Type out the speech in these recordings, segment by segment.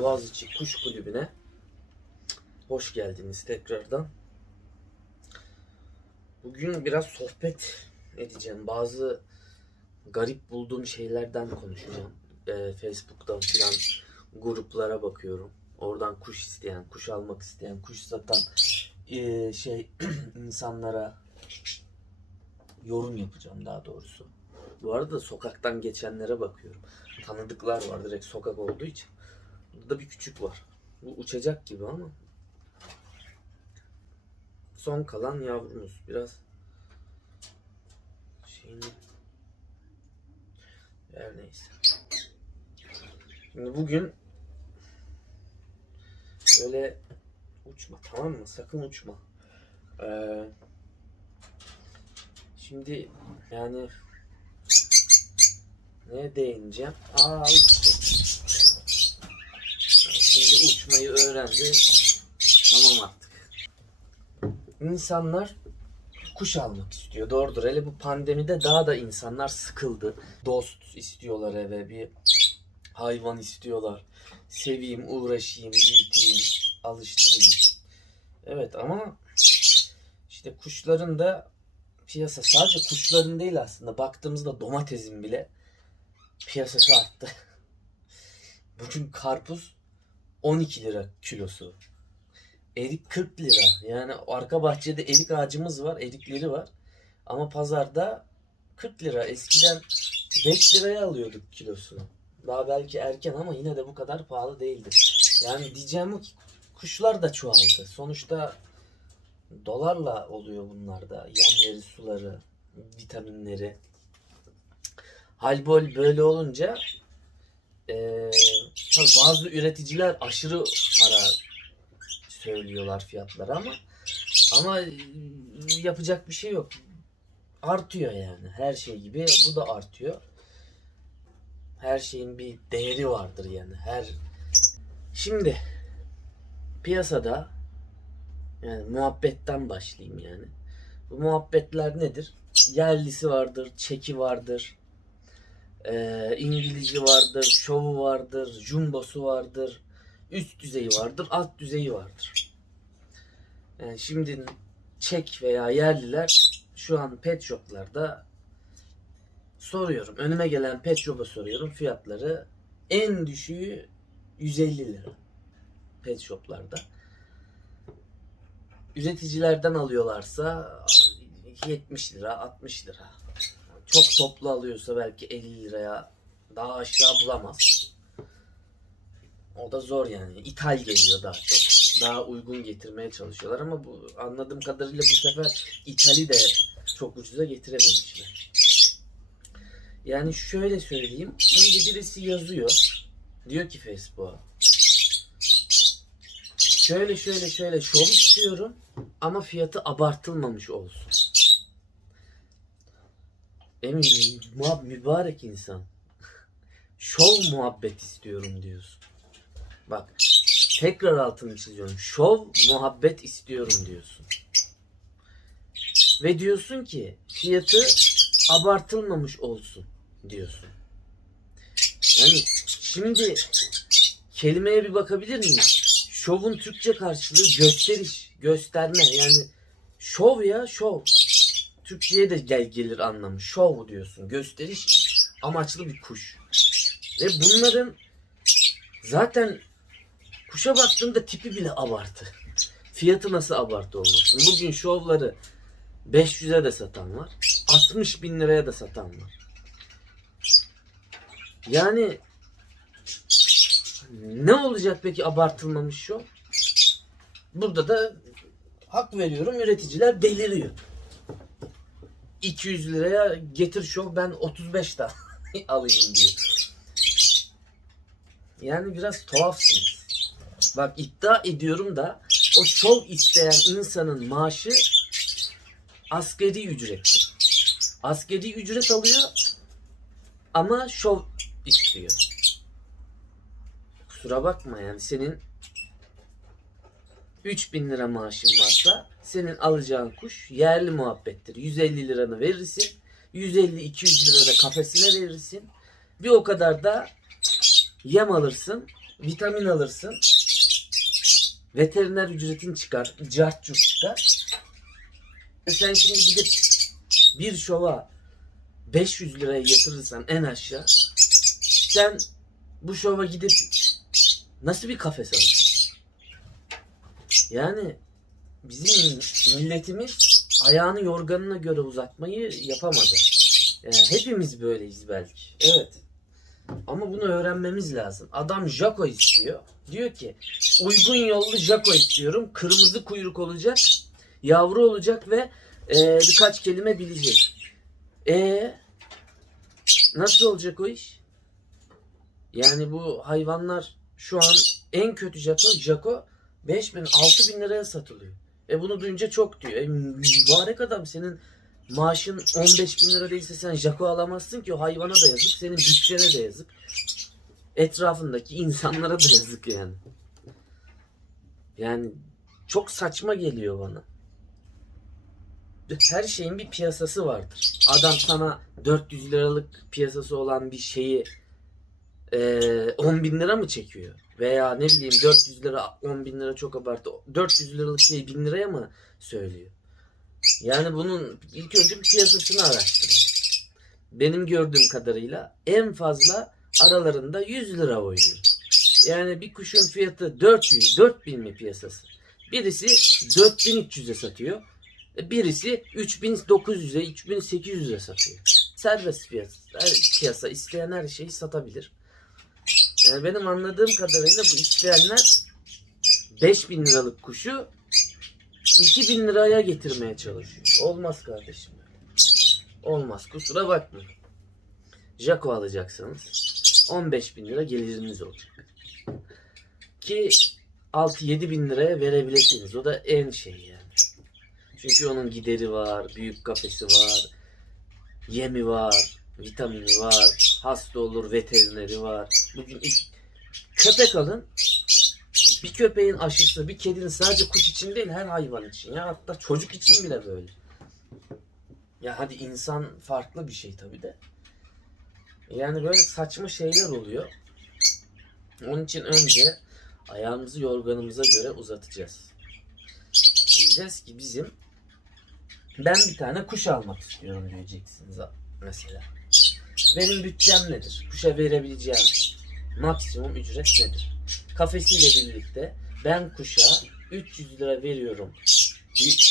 Boğaziçi Kuş Kulübü'ne hoş geldiniz tekrardan. Bugün biraz sohbet edeceğim. Bazı garip bulduğum şeylerden konuşacağım. Ee, Facebook'tan filan gruplara bakıyorum. Oradan kuş isteyen, kuş almak isteyen, kuş satan ee, şey insanlara yorum yapacağım daha doğrusu. Bu arada sokaktan geçenlere bakıyorum. Tanıdıklar var direkt sokak olduğu için. Burada bir küçük var. Bu uçacak gibi ama. Son kalan yavrumuz. Biraz şeyini her neyse. Şimdi bugün böyle uçma tamam mı? Sakın uçma. Ee, şimdi yani ne değineceğim? Aa uçtu. Uçmayı öğrendi. Tamam artık. İnsanlar kuş almak istiyor. Doğrudur. Hele bu pandemide daha da insanlar sıkıldı. Dost istiyorlar eve. Bir hayvan istiyorlar. Seveyim, uğraşayım, büyüteyim, alıştırayım. Evet ama işte kuşların da piyasa sadece kuşların değil aslında. Baktığımızda domatesin bile piyasası arttı. Bugün karpuz 12 lira kilosu. Erik 40 lira. Yani arka bahçede erik ağacımız var, erikleri var. Ama pazarda 40 lira. Eskiden 5 liraya alıyorduk kilosunu. Daha belki erken ama yine de bu kadar pahalı değildi. Yani diyeceğim o ki kuşlar da çoğaldı. Sonuçta dolarla oluyor bunlar da. Yemleri, suları, vitaminleri. Halbol böyle olunca tabii bazı üreticiler aşırı para söylüyorlar fiyatları ama ama e, yapacak bir şey yok. Artıyor yani. Her şey gibi bu da artıyor. Her şeyin bir değeri vardır yani. Her Şimdi piyasada yani muhabbetten başlayayım yani. Bu muhabbetler nedir? Yerlisi vardır, çeki vardır, ee, İngilizce vardır, şovu vardır, jumbosu vardır, üst düzeyi vardır, alt düzeyi vardır. Yani şimdi Çek veya yerliler şu an pet shoplarda soruyorum. Önüme gelen pet shop'a soruyorum. Fiyatları en düşüğü 150 lira pet shoplarda. Üreticilerden alıyorlarsa 70 lira, 60 lira. Çok toplu alıyorsa belki 50 liraya daha aşağı bulamaz. O da zor yani. İthal geliyor daha çok. Daha uygun getirmeye çalışıyorlar ama bu anladığım kadarıyla bu sefer ithali de çok ucuza getirememişler. Yani şöyle söyleyeyim. Şimdi birisi yazıyor. Diyor ki Facebook'a. Şöyle şöyle şöyle şov istiyorum ama fiyatı abartılmamış olsun. Muhab- mübarek insan. Şov muhabbet istiyorum diyorsun. Bak tekrar altını çiziyorum. Şov muhabbet istiyorum diyorsun. Ve diyorsun ki fiyatı abartılmamış olsun diyorsun. Yani şimdi kelimeye bir bakabilir miyiz? Şovun Türkçe karşılığı gösteriş, gösterme. Yani şov ya şov. Türkçe'ye de gel gelir anlamı. Şov diyorsun. Gösteriş amaçlı bir kuş. Ve bunların zaten kuşa baktığında tipi bile abartı. Fiyatı nasıl abartı olmasın? Bugün şovları 500'e de satan var. 60 bin liraya da satan var. Yani ne olacak peki abartılmamış şov? Burada da hak veriyorum üreticiler deliriyor. 200 liraya getir şov ben 35 tane alayım diyor. Yani biraz tuhafsınız. Bak iddia ediyorum da o şov isteyen insanın maaşı askeri ücret. Askeri ücret alıyor ama şov istiyor. Kusura bakma yani senin 3000 lira maaşın varsa senin alacağın kuş yerli muhabbettir. 150 liranı verirsin. 150-200 lira da kafesine verirsin. Bir o kadar da yem alırsın. vitamin alırsın. Veteriner ücretin çıkar. Cart çıkar. E sen şimdi gidip bir şova 500 liraya yatırırsan en aşağı sen bu şova gidip nasıl bir kafes alacaksın? Yani bizim milletimiz ayağını yorganına göre uzatmayı yapamadı. Yani hepimiz böyleyiz belki. Evet. Ama bunu öğrenmemiz lazım. Adam Jaco istiyor. Diyor ki uygun yollu Jaco istiyorum. Kırmızı kuyruk olacak. Yavru olacak ve e, birkaç kelime bilecek. E nasıl olacak o iş? Yani bu hayvanlar şu an en kötü Jaco, Jaco 5000 6000 liraya satılıyor. E bunu duyunca çok diyor. E mübarek adam senin maaşın 15 bin lira değilse sen Jaco alamazsın ki o hayvana da yazık. Senin bütçene de yazık. Etrafındaki insanlara da yazık yani. Yani çok saçma geliyor bana. Her şeyin bir piyasası vardır. Adam sana 400 liralık piyasası olan bir şeyi eee 10 bin lira mı çekiyor? Veya ne bileyim 400 lira 10 bin lira çok abartı. 400 liralık şeyi 1000 liraya mı söylüyor? Yani bunun ilk önce bir piyasasını araştırın. Benim gördüğüm kadarıyla en fazla aralarında 100 lira oynuyor. Yani bir kuşun fiyatı 400, 4000 mi piyasası? Birisi 4300'e satıyor. E, Birisi 3900'e, 3800'e satıyor. Serbest her piyasa isteyen her şeyi satabilir. Yani benim anladığım kadarıyla bu isteyenler 5000 liralık kuşu 2000 liraya getirmeye çalışıyor. Olmaz kardeşim. Olmaz. Kusura bakmayın. Jaco alacaksınız. 15 bin lira geliriniz olacak. Ki 6-7 bin liraya verebilirsiniz. O da en şey yani. Çünkü onun gideri var, büyük kafesi var, yemi var, vitamini var, hasta olur, veterineri var. Bugün ilk köpek alın. Bir köpeğin aşısı, bir kedinin sadece kuş için değil her hayvan için. Ya hatta çocuk için bile böyle. Ya hadi insan farklı bir şey tabii de. Yani böyle saçma şeyler oluyor. Onun için önce ayağımızı yorganımıza göre uzatacağız. Diyeceğiz ki bizim ben bir tane kuş almak istiyorum diyeceksiniz mesela. Benim bütçem nedir? Kuşa verebileceğim maksimum ücret nedir? Kafesiyle birlikte ben kuşa 300 lira veriyorum.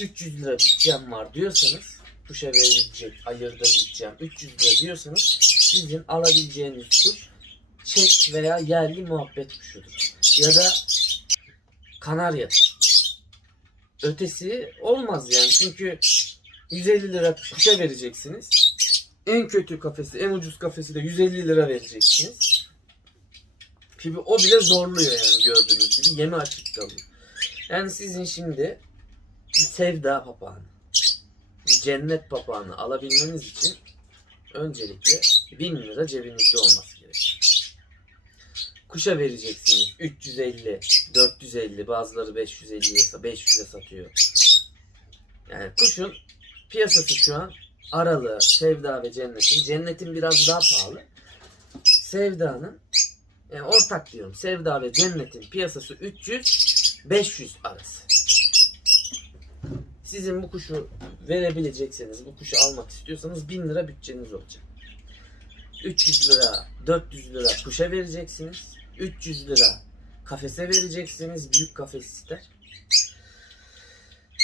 300 lira bütçem var diyorsanız kuşa verilecek ayırdığım bütçem 300 lira diyorsanız sizin alabileceğiniz kuş çek veya yerli muhabbet kuşudur. Ya da kanaryadır. Ötesi olmaz yani çünkü 150 lira kuşa vereceksiniz. En kötü kafesi, en ucuz kafesi de 150 lira vereceksiniz. Şimdi o bile zorluyor yani gördüğünüz gibi. Yemi açık kalıyor. Yani sizin şimdi bir sevda papağanı, cennet papağanı alabilmeniz için öncelikle 1000 lira cebinizde olması gerekiyor. Kuşa vereceksiniz 350, 450, bazıları 550'ye 500'e satıyor. Yani kuşun piyasası şu an aralığı, sevda ve cennetin. Cennetin biraz daha pahalı. Sevdanın yani ortak diyorum. Sevda ve Cennet'in piyasası 300-500 arası. Sizin bu kuşu verebilecekseniz, bu kuşu almak istiyorsanız 1000 lira bütçeniz olacak. 300 lira, 400 lira kuşa vereceksiniz. 300 lira kafese vereceksiniz. Büyük kafes ister.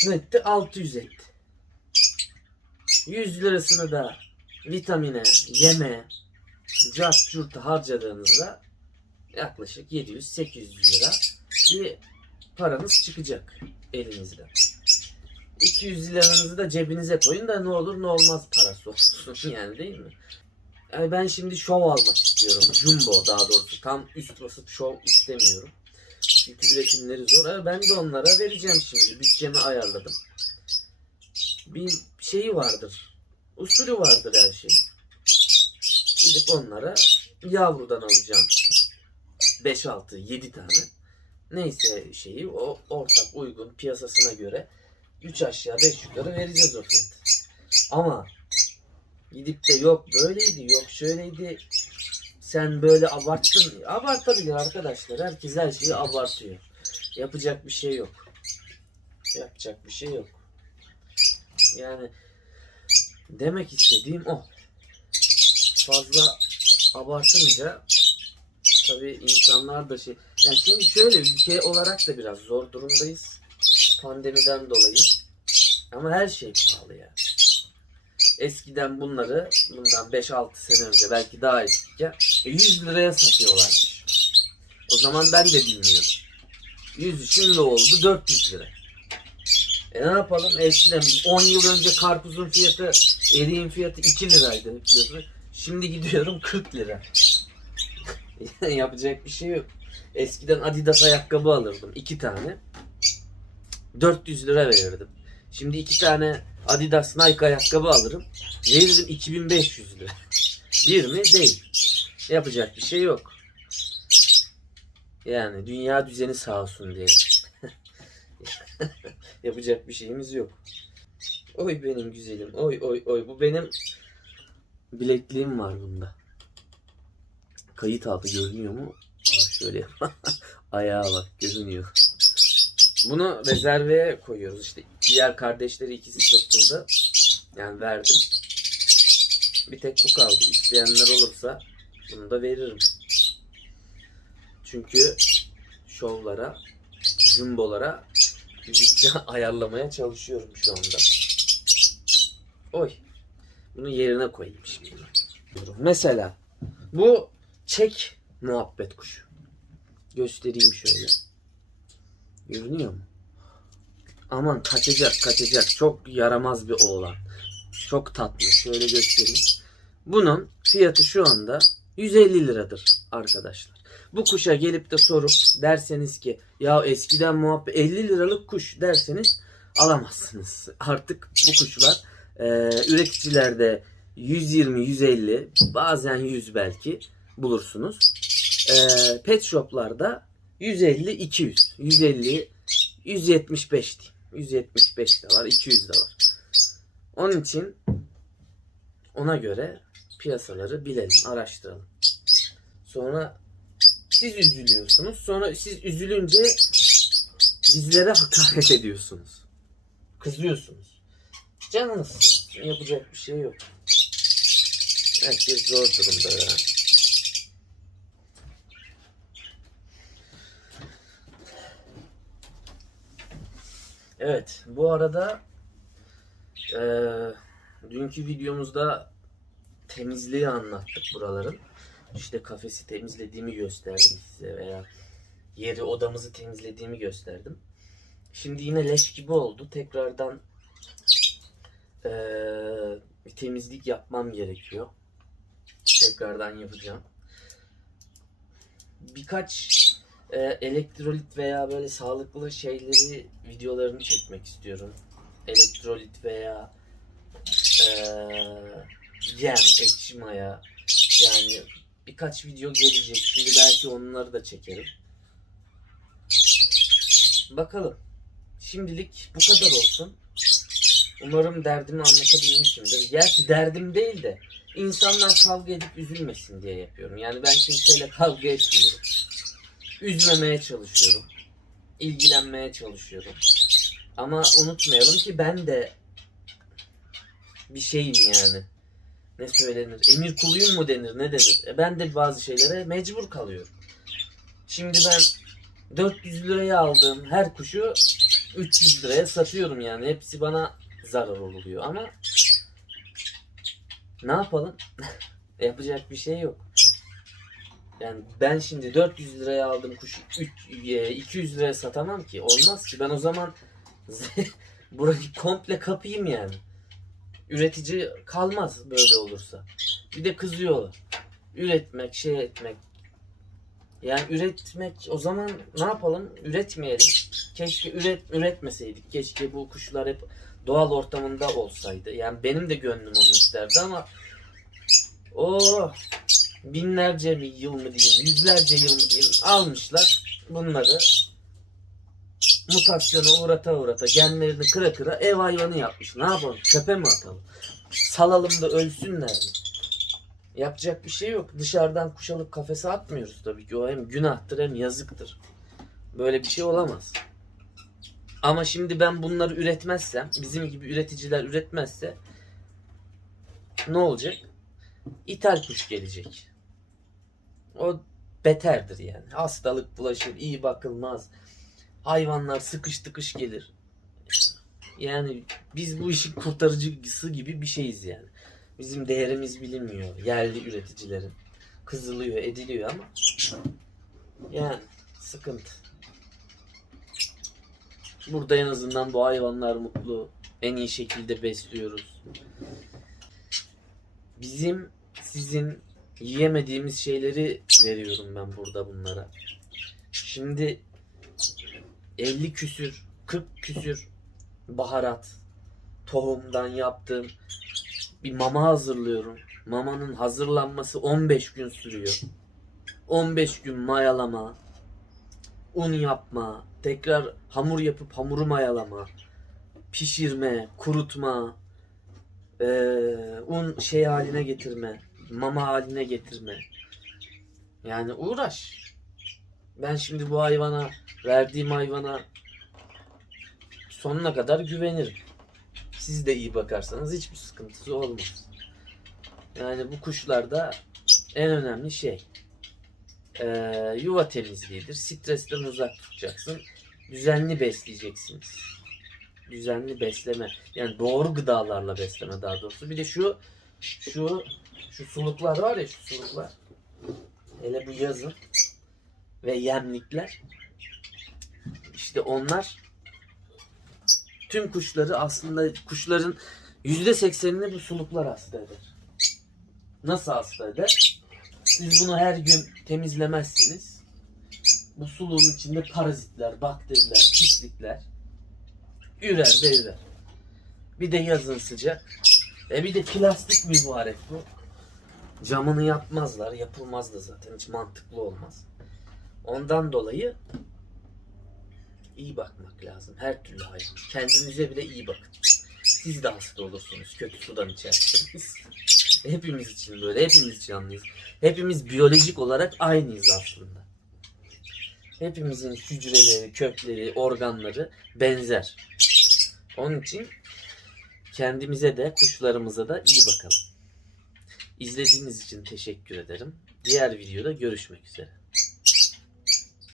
Ne etti? 600 etti. 100 lirasını da vitamine, yeme, cart curta harcadığınızda yaklaşık 700-800 lira bir paranız çıkacak elinizden. 200 liranızı da cebinize koyun da ne olur ne olmaz parası olsun yani değil mi? Yani ben şimdi şov almak istiyorum. Jumbo daha doğrusu. Tam üst basıp şov istemiyorum. Çünkü üretimleri zor. Ben de onlara vereceğim şimdi. Bütçemi ayarladım. Bir şeyi vardır. Usulü vardır her şeyin. Gidip onlara yavrudan alacağım. 5, 6, 7 tane. Neyse şeyi o ortak uygun piyasasına göre 3 aşağı 5 yukarı vereceğiz o fiyatı. Ama gidip de yok böyleydi yok şöyleydi sen böyle abarttın. Abartabilir arkadaşlar. Herkes her şeyi abartıyor. Yapacak bir şey yok. Yapacak bir şey yok. Yani demek istediğim o. Fazla abartınca tabii insanlar da şey yani şimdi şöyle ülke olarak da biraz zor durumdayız pandemiden dolayı ama her şey pahalı ya. Eskiden bunları bundan 5-6 sene önce belki daha eskiken e, 100 liraya satıyorlarmış. O zaman ben de bilmiyordum. 100 şimdi oldu 400 lira. E ne yapalım? Eskiden 10 yıl önce karpuzun fiyatı, eriğin fiyatı 2 liraydı kilosu. Şimdi gidiyorum 40 lira. Yapacak bir şey yok. Eskiden Adidas ayakkabı alırdım. iki tane. 400 lira verirdim. Şimdi iki tane Adidas Nike ayakkabı alırım. Veririm 2500 lira. Bir mi? Değil. Yapacak bir şey yok. Yani dünya düzeni sağ olsun diyelim. Yapacak bir şeyimiz yok. Oy benim güzelim. Oy oy oy. Bu benim bilekliğim var bunda. Kayıt altı görünüyor mu? Aa, şöyle. Ayağa bak görünüyor. Bunu rezerveye koyuyoruz işte. Diğer kardeşleri ikisi satıldı. Yani verdim. Bir tek bu kaldı. İsteyenler olursa bunu da veririm. Çünkü şovlara, jumbolara müzikte ayarlamaya çalışıyorum şu anda. Oy. Bunu yerine koyayım şimdi. Mesela bu çek muhabbet kuşu. Göstereyim şöyle. Görünüyor mu? Aman kaçacak kaçacak. Çok yaramaz bir oğlan. Çok tatlı. Şöyle göstereyim. Bunun fiyatı şu anda 150 liradır arkadaşlar. Bu kuşa gelip de sorup derseniz ki ya eskiden muhabbet 50 liralık kuş derseniz alamazsınız. Artık bu kuşlar e, üreticilerde 120, 150 bazen 100 belki bulursunuz. E, pet shoplarda 150, 200, 150, 175 diyeyim. 175 de var, 200 de var. Onun için ona göre piyasaları bilelim, araştıralım. Sonra siz üzülüyorsunuz. Sonra siz üzülünce bizlere hakaret ediyorsunuz. Kızıyorsunuz. Canınız sağ olsun, yapacak bir şey yok. Herkes zor durumda ya. Evet, bu arada eee, dünkü videomuzda temizliği anlattık buraların. İşte kafesi temizlediğimi gösterdim size veya yeri odamızı temizlediğimi gösterdim. Şimdi yine leş gibi oldu. Tekrardan eee, bir temizlik yapmam gerekiyor. Tekrardan yapacağım. Birkaç e, elektrolit veya böyle sağlıklı şeyleri videolarını çekmek istiyorum. Elektrolit veya e, yem, ekşi maya yani birkaç video gelecek. Şimdi belki onları da çekerim. Bakalım. Şimdilik bu kadar olsun. Umarım derdimi anlatabilmişimdir. Gerçi derdim değil de insanlar kavga edip üzülmesin diye yapıyorum. Yani ben kimseyle kavga etmiyorum. Üzmemeye çalışıyorum. İlgilenmeye çalışıyorum. Ama unutmayalım ki ben de bir şeyim yani. Ne söylenir? Emir kuluyum mu denir? Ne denir? E ben de bazı şeylere mecbur kalıyorum. Şimdi ben 400 liraya aldığım her kuşu 300 liraya satıyorum yani. Hepsi bana zarar oluyor ama ne yapalım? Yapacak bir şey yok. Yani ben şimdi 400 liraya aldığım kuşu üç- e, 200 liraya satamam ki. Olmaz ki. Ben o zaman burayı komple kapayım yani. Üretici kalmaz böyle olursa. Bir de kızıyorlar. Üretmek, şey etmek. Yani üretmek o zaman ne yapalım? Üretmeyelim. Keşke üret üretmeseydik. Keşke bu kuşlar hep doğal ortamında olsaydı. Yani benim de gönlüm onu isterdi ama o binlerce mi yıl mı diyeyim, yüzlerce yıl mı diyeyim almışlar bunları mutasyona uğrata uğrata genlerini kıra kıra ev hayvanı yapmış. Ne yapalım? Çöpe mi atalım? Salalım da ölsünler mi? Yapacak bir şey yok. Dışarıdan kuş alıp kafese atmıyoruz tabii ki. O hem günahtır hem yazıktır. Böyle bir şey olamaz. Ama şimdi ben bunları üretmezsem, bizim gibi üreticiler üretmezse ne olacak? İthal kuş gelecek. O beterdir yani. Hastalık bulaşır, iyi bakılmaz. Hayvanlar sıkış tıkış gelir. Yani biz bu işin kurtarıcısı gibi bir şeyiz yani. Bizim değerimiz bilinmiyor. Yerli üreticilerin. Kızılıyor, ediliyor ama yani sıkıntı. Burada en azından bu hayvanlar mutlu. En iyi şekilde besliyoruz. Bizim sizin yiyemediğimiz şeyleri veriyorum ben burada bunlara. Şimdi 50 küsür, 40 küsür baharat, tohumdan yaptığım bir mama hazırlıyorum. Mamanın hazırlanması 15 gün sürüyor. 15 gün mayalama, un yapma, tekrar hamur yapıp hamuru mayalama, pişirme, kurutma, eee, un şey haline getirme, mama haline getirme. Yani uğraş. Ben şimdi bu hayvana, verdiğim hayvana sonuna kadar güvenirim. Siz de iyi bakarsanız hiçbir sıkıntısı olmaz. Yani bu kuşlarda en önemli şey eee, yuva temizliğidir. Stresten uzak tutacaksın. Düzenli besleyeceksiniz. Düzenli besleme. Yani doğru gıdalarla besleme daha doğrusu. Bir de şu şu şu suluklar var ya şu suluklar. Hele bu yazın ve yemlikler. İşte onlar tüm kuşları aslında kuşların yüzde seksenini bu suluklar hasta eder. Nasıl hasta eder? Siz bunu her gün temizlemezseniz bu suluğun içinde parazitler, bakteriler, pislikler ürer de ürer. Bir de yazın sıcak. E bir de plastik mübarek bu. Camını yapmazlar. Yapılmaz da zaten. Hiç mantıklı olmaz. Ondan dolayı iyi bakmak lazım. Her türlü hayvan. Kendinize bile iyi bakın. Siz de hasta olursunuz. Kötü sudan içersiniz. Hepimiz için böyle. Hepimiz için anlıyız. Hepimiz biyolojik olarak aynıyız aslında. Hepimizin hücreleri, kökleri, organları benzer. Onun için kendimize de kuşlarımıza da iyi bakalım. İzlediğiniz için teşekkür ederim. Diğer videoda görüşmek üzere.